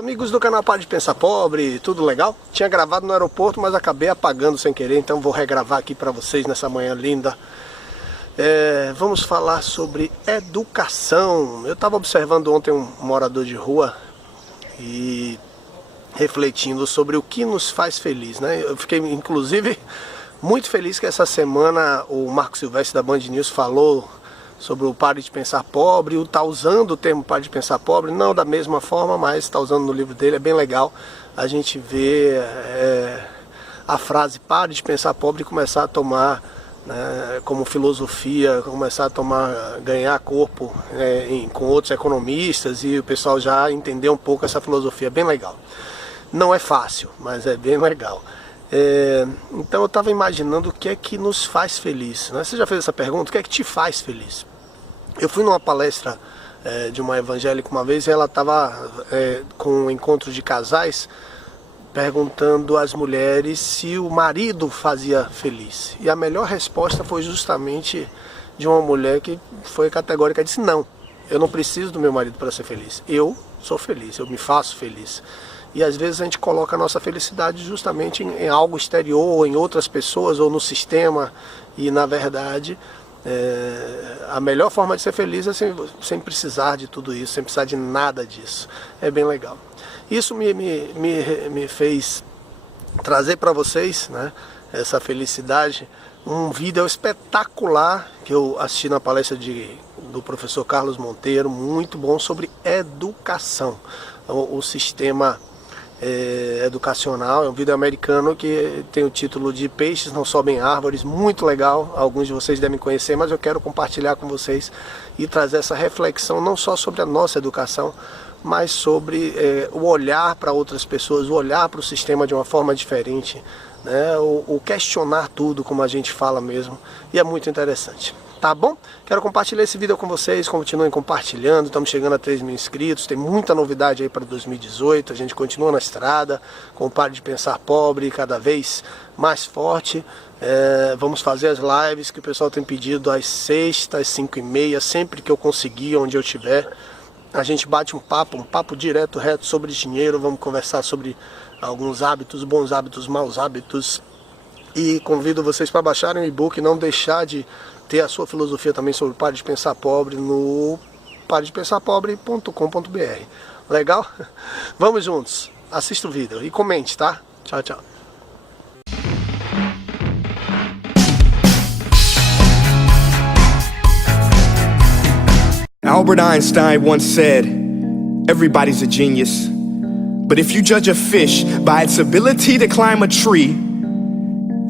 amigos do canal Pare de Pensar Pobre, tudo legal? Tinha gravado no aeroporto, mas acabei apagando sem querer, então vou regravar aqui para vocês nessa manhã linda. Vamos falar sobre educação. Eu estava observando ontem um morador de rua e refletindo sobre o que nos faz feliz, né? Eu fiquei, inclusive, muito feliz que essa semana o Marco Silvestre da Band News falou sobre o Pare de Pensar Pobre, e está usando o termo Pare de Pensar Pobre, não da mesma forma, mas está usando no livro dele, é bem legal a gente ver a frase Pare de Pensar Pobre começar a tomar, né, como filosofia, começar a ganhar corpo com outros economistas, e o pessoal já entendeu um pouco essa filosofia, bem legal. Não é fácil, mas é bem legal. Então eu estava imaginando o que é que nos faz feliz, né? Você já fez essa pergunta? O que é que te faz feliz? Eu fui numa palestra de uma evangélica uma vez e ela estava com um encontro de casais perguntando às mulheres se o marido fazia feliz. E a melhor resposta foi justamente de uma mulher que foi categórica e disse: não, eu não preciso do meu marido para ser feliz. Eu sou feliz, eu me faço feliz. E às vezes a gente coloca a nossa felicidade justamente em algo exterior, ou em outras pessoas, ou no sistema. E na verdade, a melhor forma de ser feliz é sem precisar de tudo isso, sem precisar de nada disso. É bem legal. Isso me fez trazer para vocês, né, essa felicidade, um vídeo espetacular que eu assisti na palestra do professor Carlos Monteiro, muito bom, sobre educação, o sistema educacional. É um vídeo americano que tem o título de Peixes Não Sobem Árvores, muito legal, alguns de vocês devem conhecer, mas eu quero compartilhar com vocês e trazer essa reflexão não só sobre a nossa educação, mas sobre o olhar para outras pessoas, o olhar para o sistema de uma forma diferente, né? O questionar tudo, como a gente fala mesmo, e é muito interessante. Tá bom? Quero compartilhar esse vídeo com vocês, continuem compartilhando, estamos chegando a 3.000 inscritos, tem muita novidade aí para 2018, a gente continua na estrada, com o Pare de Pensar Pobre, cada vez mais forte. Vamos fazer as lives que o pessoal tem pedido às sextas, 5h30, sempre que eu conseguir, onde eu estiver. A gente bate um papo direto, reto sobre dinheiro, vamos conversar sobre alguns hábitos, bons hábitos, maus hábitos. E convido vocês para baixarem o e-book e não deixar de ter a sua filosofia também sobre o Pare de Pensar Pobre no paredepensarpobre.com.br. Legal? Vamos juntos, assista o vídeo e comente, tá? Tchau, tchau. Albert Einstein once said, "Everybody's a genius, but if you judge a fish by its ability to climb a tree,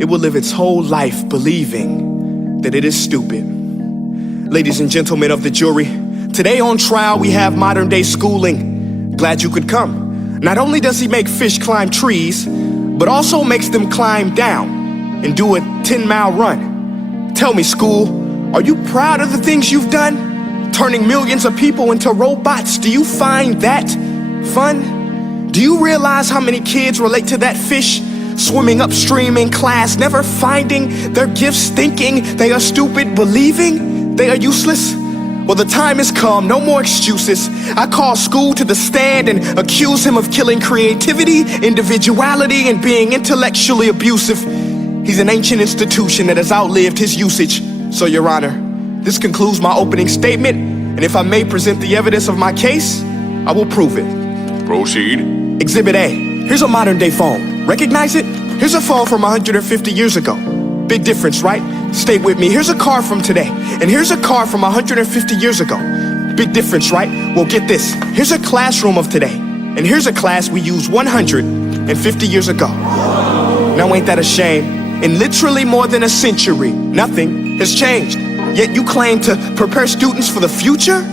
it will live its whole life believing that it is stupid." Ladies and gentlemen of the jury, today on trial we have modern day schooling. Glad you could come. Not only does he make fish climb trees, but also makes them climb down and do a 10-mile run. Tell me, school, are you proud of the things you've done? Turning millions of people into robots, do you find that fun? Do you realize how many kids relate to that fish? Swimming upstream in class, never finding their gifts, thinking they are stupid, believing they are useless? Well, the time has come, no more excuses. I call school to the stand and accuse him of killing creativity, individuality, and being intellectually abusive. He's an ancient institution that has outlived his usage. So, Your Honor, this concludes my opening statement, and if I may present the evidence of my case, I will prove it. Proceed. Exhibit A. Here's a modern day phone. Recognize it? Here's a phone from 150 years ago. Big difference, right? Stay with me. Here's a car from today, and here's a car from 150 years ago. Big difference, right? Well, get this. Here's a classroom of today, and here's a class we used 150 years ago. Now ain't that a shame? In literally more than a century, nothing has changed. Yet you claim to prepare students for the future?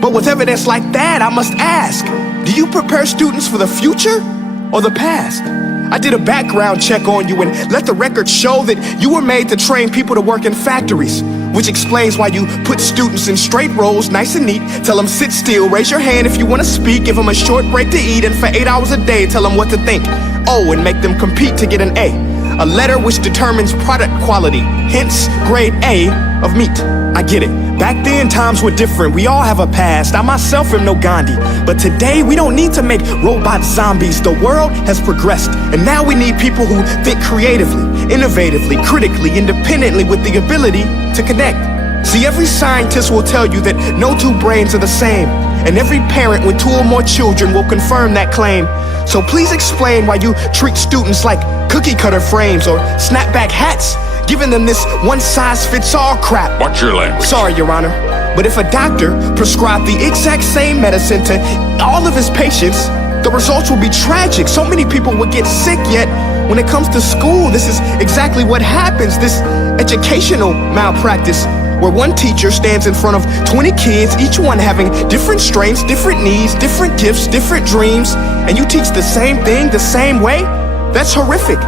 But with evidence like that, I must ask, do you prepare students for the future or the past? I did a background check on you and let the record show that you were made to train people to work in factories, which explains why you put students in straight rows, nice and neat, tell them sit still, raise your hand if you want to speak, give them a short break to eat, and for 8 hours a day, tell them what to think. Oh, and make them compete to get an A letter which determines product quality, hence grade A of meat. I get it. Back then, times were different. We all have a past. I myself am no Gandhi. But today, we don't need to make robot zombies. The world has progressed. And now we need people who think creatively, innovatively, critically, independently, with the ability to connect. See, every scientist will tell you that no two brains are the same. And every parent with 2 or more children will confirm that claim. So please explain why you treat students like cookie cutter frames or snapback hats, giving them this one-size-fits-all crap. Watch your language. Sorry, Your Honor, but if a doctor prescribed the exact same medicine to all of his patients, the results will be tragic. So many people would get sick, yet when it comes to school, this is exactly what happens. This educational malpractice, where one teacher stands in front of 20 kids, each one having different strengths, different needs, different gifts, different dreams, and you teach the same thing the same way? That's horrific.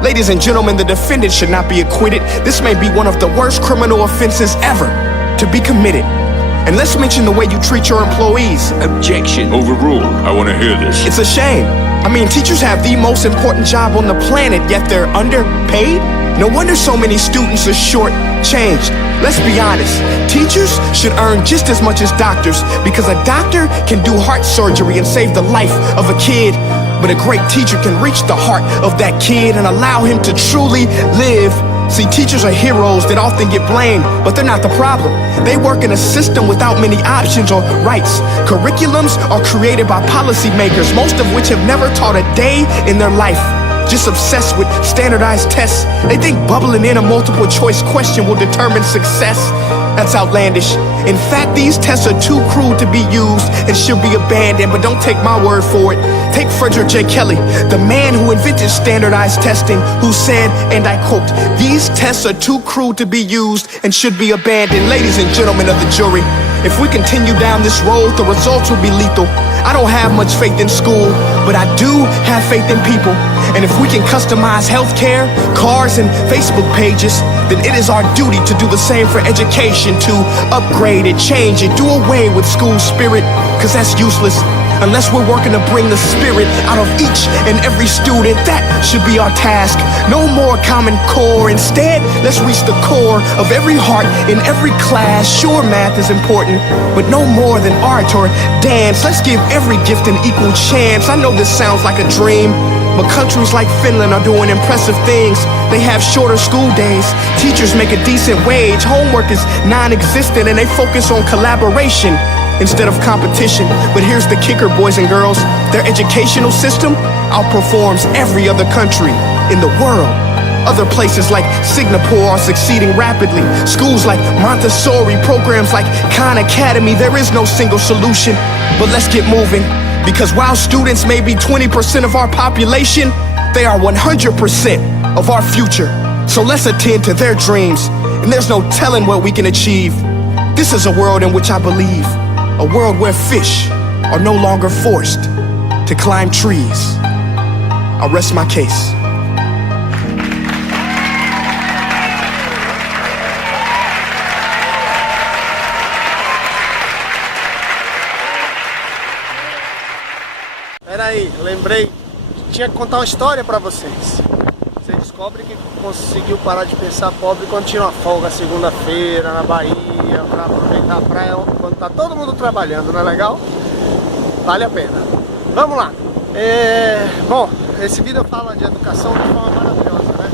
Ladies and gentlemen, the defendant should not be acquitted. This may be one of the worst criminal offenses ever to be committed. And let's mention the way you treat your employees. Objection. Overruled. I want to hear this. It's a shame. I mean, teachers have the most important job on the planet, yet they're underpaid? No wonder so many students are short-changed. Let's be honest, teachers should earn just as much as doctors, because a doctor can do heart surgery and save the life of a kid, but a great teacher can reach the heart of that kid and allow him to truly live. See, teachers are heroes that often get blamed, but they're not the problem. They work in a system without many options or rights. Curriculums are created by policymakers, most of which have never taught a day in their life. Just obsessed with standardized tests. They think bubbling in a multiple choice question will determine success. That's outlandish. In fact, these tests are too crude to be used and should be abandoned, but don't take my word for it. Take Frederick J. Kelly, the man who invented standardized testing, who said, and I quote, "These tests are too crude to be used and should be abandoned." Ladies and gentlemen of the jury, if we continue down this road, the results will be lethal. I don't have much faith in school, but I do have faith in people. And if we can customize healthcare, cars, and Facebook pages, then it is our duty to do the same for education, to upgrade it, change it, do away with school spirit, because that's useless. Unless we're working to bring the spirit out of each and every student, that should be our task. No more Common Core. Instead, let's reach the core of every heart in every class. Sure, math is important, but no more than art or dance. Let's give every gift an equal chance. I know this sounds like a dream, but countries like Finland are doing impressive things. They have shorter school days. Teachers make a decent wage. Homework is non-existent, and they focus on collaboration instead of competition. But here's the kicker, boys and girls. Their educational system outperforms every other country in the world. Other places like Singapore are succeeding rapidly. Schools like Montessori, programs like Khan Academy, there is no single solution. But let's get moving, because while students may be 20% of our population, they are 100% of our future. So let's attend to their dreams, and there's no telling what we can achieve. This is a world in which I believe. A world where fish are no longer forced to climb trees. I'll rest my case. Peraí, lembrei. Tinha que contar uma história pra vocês. Você descobre que conseguiu parar de pensar pobre quando tira uma folga segunda-feira na Bahia, pra aproveitar a praia quando tá todo mundo trabalhando, não é legal? Vale a pena. Vamos lá. Bom, esse vídeo fala de educação de forma maravilhosa, né?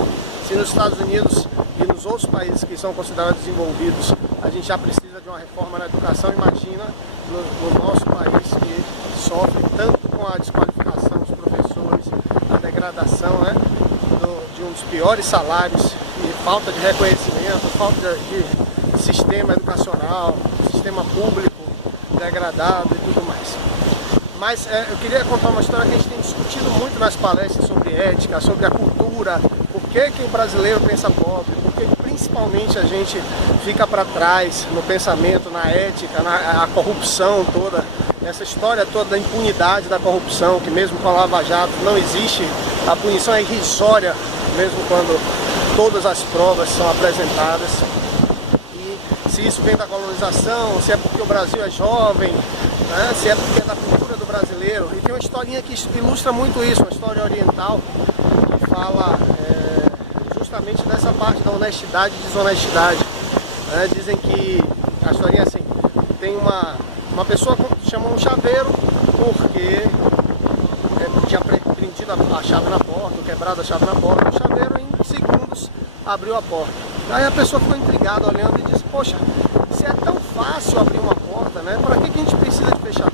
Se nos Estados Unidos e nos outros países que são considerados desenvolvidos a gente já precisa de uma reforma na educação, imagina no nosso país, que sofre tanto com a desqualificação dos professores, a degradação, né, de um dos piores salários e falta de reconhecimento, falta de sistema educacional, sistema público degradado e tudo mais. Mas eu queria contar uma história que a gente tem discutido muito nas palestras sobre ética, sobre a cultura, por que o brasileiro pensa pobre, por que principalmente a gente fica para trás no pensamento, na ética, a corrupção toda, essa história toda da impunidade da corrupção, que mesmo com a Lava Jato não existe, a punição é irrisória, mesmo quando todas as provas são apresentadas. E se isso vem da colonização, se é porque o Brasil é jovem, né, se é porque é da cultura do brasileiro. E tem uma historinha que ilustra muito isso, uma história oriental, que fala justamente dessa parte da honestidade e desonestidade. Dizem que A historinha é assim, tem uma pessoa que chamou um chaveiro porque tinha prendido a chave na porta, ou quebrado a chave na porta. O chaveiro em segundos abriu a porta. Aí a pessoa ficou intrigada olhando e disse, poxa, se é tão fácil abrir uma porta, né? Para que a gente precisa de fechadura?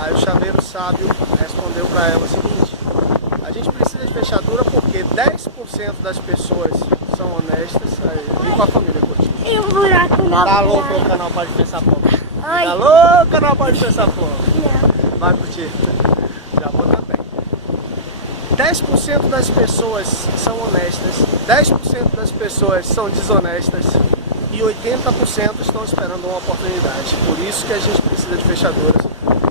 Aí o chaveiro sábio respondeu para ela o seguinte, a gente precisa de fechadura porque 10% das pessoas são honestas. Vem com a família curtir. E um buraco na Dá alô porta. pro canal Pare de Pensar Pobre. Oi. Dá alô, canal Pare de Pensar Pobre. Não. Vai curtir. Já vou também. 10% das pessoas são honestas, 10% das pessoas são desonestas e 80% estão esperando uma oportunidade. Por isso que a gente precisa de fechaduras,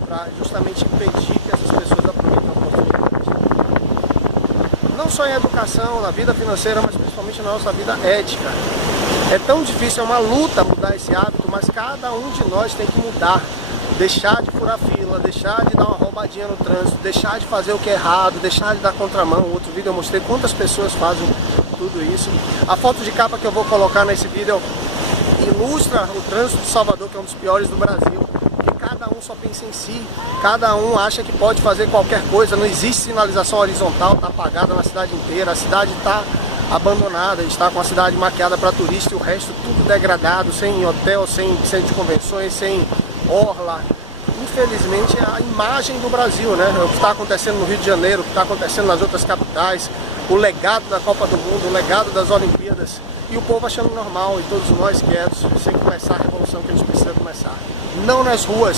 para justamente impedir que essas pessoas aproveitem a oportunidade. Não só em educação, na vida financeira, mas principalmente na nossa vida ética. É tão difícil, é uma luta mudar esse hábito, mas cada um de nós tem que mudar. Deixar de furar fila, deixar de dar uma roubadinha no trânsito, deixar de fazer o que é errado, deixar de dar contramão. Outro vídeo eu mostrei quantas pessoas fazem tudo isso. A foto de capa que eu vou colocar nesse vídeo ilustra o trânsito de Salvador, que é um dos piores do Brasil. Porque cada um só pensa em si, cada um acha que pode fazer qualquer coisa, não existe sinalização horizontal, está apagada na cidade inteira, a cidade está abandonada, a gente está com a cidade maquiada para turista e o resto tudo degradado, sem hotel, sem centro de convenções, sem orla. Infelizmente é a imagem do Brasil, né? É o que está acontecendo no Rio de Janeiro, o que está acontecendo nas outras capitais, o legado da Copa do Mundo, o legado das Olimpíadas, e o povo achando normal, e todos nós quietos, sem começar a revolução que a gente precisa começar. Não nas ruas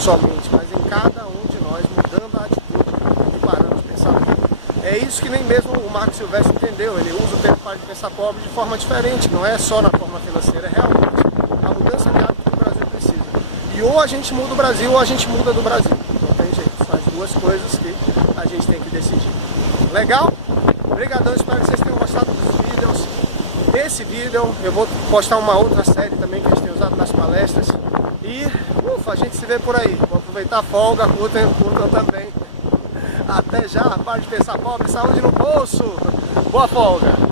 somente, mas em cada um de nós, mudando a atitude e parando de pensar pobre. É isso que nem mesmo o Marco Silvestre entendeu, ele usa o termo Pare de Pensar Pobre de forma diferente, não é só na forma financeira, é realmente a mudança de hábito que o Brasil precisa. E ou a gente muda o Brasil ou a gente muda do Brasil. Não tem jeito. São as duas coisas que a gente tem que decidir. Legal? Obrigadão, espero que vocês tenham gostado dos vídeos. Esse vídeo eu vou postar uma outra série também que a gente tem usado nas palestras. E a gente se vê por aí. Vou aproveitar a folga, curtam também. Até já, Pare de Pensar Pobre, saúde no bolso. Boa folga!